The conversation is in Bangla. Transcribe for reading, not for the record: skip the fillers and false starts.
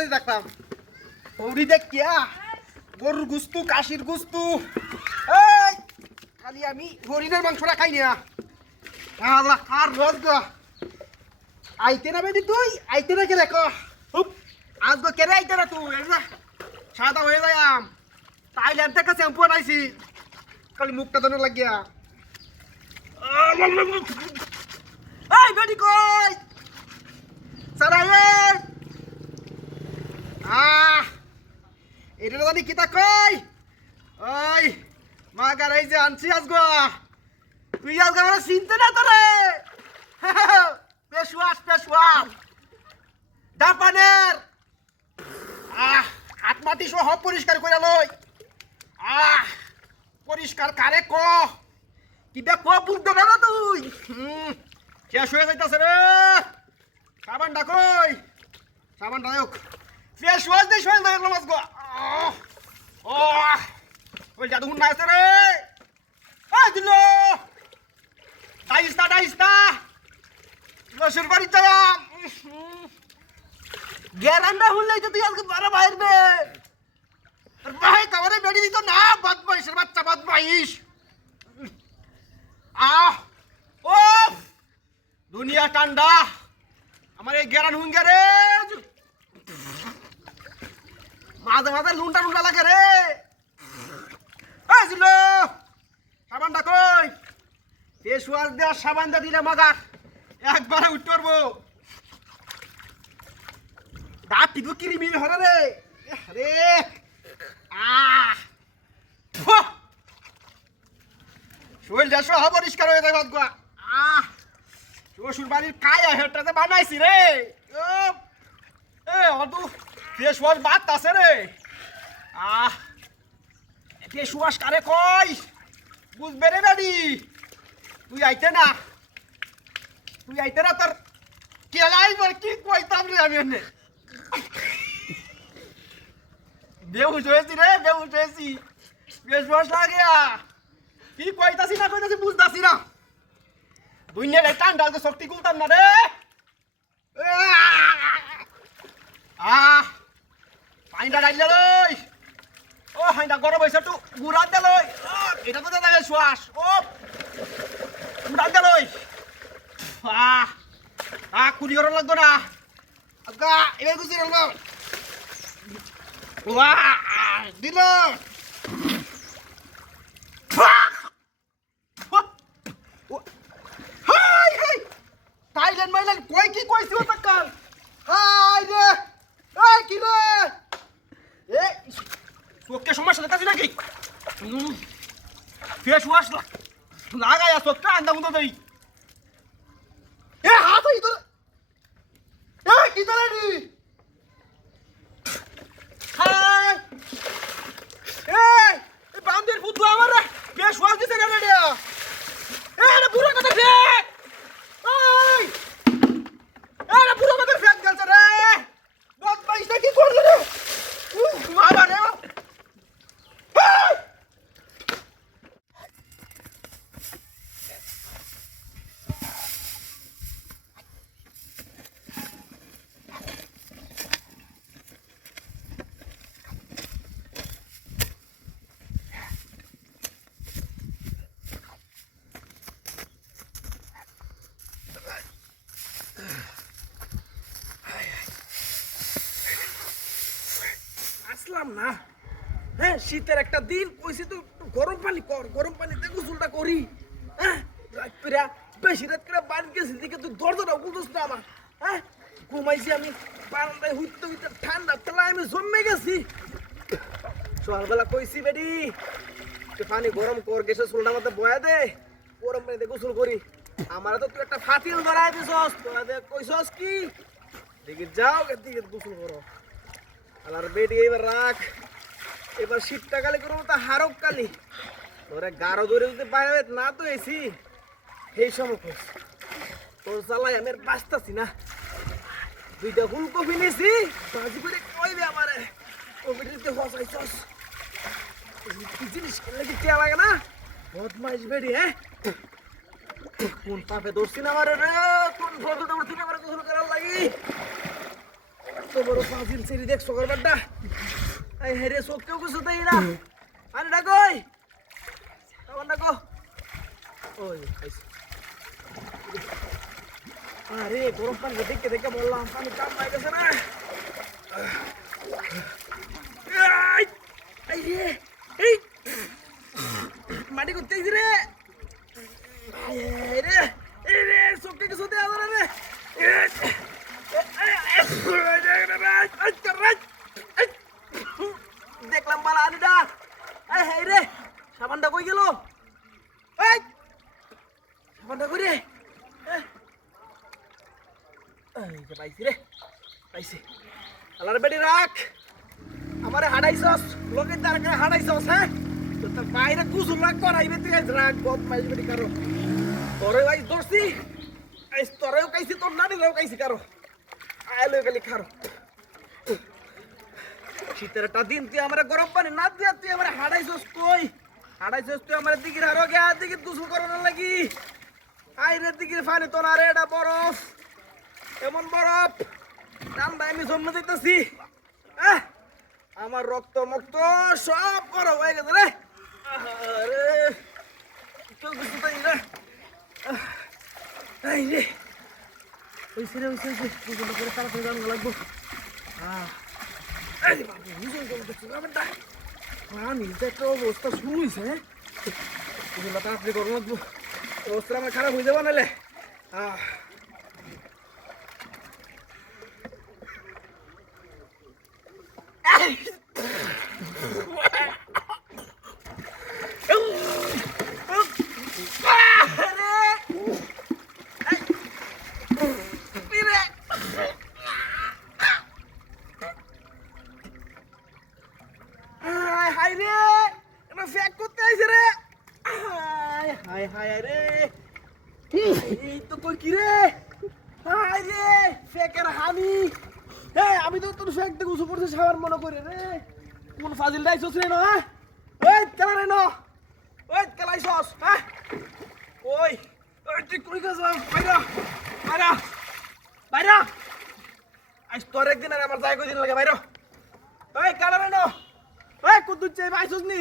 যাই দেখলাম ওরি দেখ কিয়া গরুর গুস্তু কাশির গুস্তু এই খালি আমি হরিণের মাংসটা খাই না আল্লাহ কার রোজ গো আইতে না বেদি তুই আইতে না কে দেখো আজ গো কেরে আইতে না তুই সাদা হয়ে যাম থাইল্যান্ড থেকে শ্যাম্পু আনাইছি খালি মুখটা ধরে লাগিয়া এই বেডি কই সারাইয়ে এটা জানি কিতা কই ওই মা গারাই যে আনছি আজগো তুই আজগো আমার চিনতে না তোরে পেশওয়াস জাপানের আত্মাটি সহ পরিষ্কার করে লই পরিষ্কার কারে ক কিবা ক বুঝতে না তুই শেষ হয়ে যাইতাছে রে সাবানটা কই সাবানটা হোক ফেস ওয়াশ দে শোল না মাছ গো ও ওই জাদু হুন নাইছে রে এই দিলো ডাইস্তা লসুর বাড়ি যাম গ্যারান্ডা হুনলাই তো তুই আজকে বারা বাইর দে আর ভাই কামারে বেড়ি দিত না বদমাইশের বাচ্চা বদমাইশ ও দুনিয়া ঠান্ডা আমার এই গ্যারান হুন গে রে মাঝে মাঝে লুন্ডা লাগে রে এই জিলো সাবানটা কই ফেস ওয়াশ দেওয়ার সাবানটা দিলে মগা একবারে উঠতে পারবো দাঁত কিন্তু কিরিমিল হরে রে রে শরীরটা সহ পরিষ্কার হয়ে যায় বাদগুয়া শ্বশুর বাড়ির কায়া হেটাতে বানাইছি রে অত ফেস ওয়াশ বাদ আছে রে ফেস ওয়াশ কারে কই বুঝবে রে বাড়ি তুই আইতে না তোর কেলাই কি কইতাম রে আমি এনে বেহুশ হয়েছি রে ফেস ওয়াশ লাগিয়া কি কইতাছি না বুঝতাছি না দুনিয়া রে টান ডালকে শক্তি কুলতাম না রে পানিটা ডাইলে লই ও হাইটা গরম হয়েছে একটু গুড়ান দে লই এটা তো দাদা শ্বাস ও গুড়ান দে লই কুড়ি গরম লাগতো না আজ্ঞা এবার গুছি রলব দিল থাইল্যান্ড মাইল্যান্ড কই কি কইছি ও তাকান হাই রে এই কি রে এ চোখে সমস্যা দেখাছি নাকি ফেস ওয়াশ লাগায়া চোখটা আন্দা মুন্দা দেই এ হাত হই তোর এ কি তোর রে হাই এই বান্দের ফুটু আমার ফেস ওয়াশ দিছে না রে এ না পুরো কথা ফেক এই এরা পুরো আমাদের ফেক গেছে রে বদমাইশটা কি করলি রে বাবা রে আসলাম না হ্যাঁ শীতের একটা দিন কইছি তো গরম পানি কর গরম পানিতে গোসলটা করি হ্যাঁ রাত পেরা বেশি রাত করে বাড়ি গেছি দিকে তুই দরজাটা খুলতেছ না আমার হ্যাঁ ঘুমাইছি আমি বারান্দায় হইতে ঠান্ডা তেলা আমি জমে গেছি সকালবেলা কইছি বেডি পানি গরম কর গেছে চুলটা মধ্যে বয়া দে গরম পানিতে গোসল করি আমার তো তুই একটা ফাতিল ধরাই দিছস তোরা দেখ কইছস কি দিকে যাও দিকে গোসল করো আর বেডি এবার রাখ এবার শীতটা কালি করবো তা হারক কালি তোরা গাঢ় ধরে যদি বাইরে না তো এসি সেই সময় তোর চালাই আমি বাঁচতাছি না দুইটা ফুলকপি নিয়েছি ভাজি করে কইবে আমারে কপিটিতে হসাইছস কি জিনিস কিনলে কি চেয়া লাগে না বদমাইশ বেডি হ্যাঁ কোন পাপে ধরছি না আমারে রে কোন ফটোটা উঠছি না আমারে গোসল করার লাগি কত বড় ফাজিল সেরি দেখছো করবারটা এই হেরে সব কেউ কিছু দেই না আরে ডাকো ওই আমার ডাকো ওই আরে গরম পানি দেখে দেখে বললাম পানি কাম পাই গেছে না এই রে এই মাটি করতেছি রে এই রে সব কিছু দেয়া রে দেখলাম বালা আনিটা এই হেই রে সাবানটা কই গেল এই সাবানটা কই রে এই যে পাইছি রে পাইছি আলার বেডি রাখ আমারে হাডাইছস লোকে তার কাছে হাডাইছস হ্যাঁ তো তার বাইরে গুসুল রাখ করাইবে তুই রাখ বহুত মাইজ বেডি কারো তোরে ভাই দোস্তি এই তোরেও কাইছি তোর নানিরেও কাইছি কারো আইলো গলি খারো শীতের একটা দিন তুই আমার গরম পানি না দিয়া তুই আমার হাডাইছস কই হাডাইছস তুই আমার দিকে আরো গিয়া দিকে দুসু করানোর লাগি আইরে দিকে পানি তো না রে এটা বরফ এমন বরফ ঠান্ডা আমি জন্মে দিতেছি আমার রক্ত মুক্ত সব বরফ হয়ে গেছে রে আরে কেউ কিছু তাই রে এই রে ওইসে রে দুজনে করে তাড়াতাড়ি জানানো লাগবো এই বাবু বুঝে গেল চুরাবেনটা আমি তো একটা অবস্থা শুরু হয়েছে এগুলো তাড়াতাড়ি করো লাগবো অবস্থা আমার খারাপ হয়ে যাবো নাহলে হাই রে এটা ফ্যাক করতে আইছে রে হাই হাই রে এই তো কই কি রে হাই রে ফ্যাকের হানি আমি তো তোর ফ্যাক দেখে উসু পড়ছে সাবার মনে করে রে কোন ফাজিল দাইছস রে না ওই কেলা রে না ওই কেলাইছস ওই তুই কই গেছ বাইরা বাইরা বাইরা আজ তোর একদিন আর আমার যাই কই দিন লাগে বাইরা ওই কেলা রে না ওই কুদ্দুর চাই পাইছস নি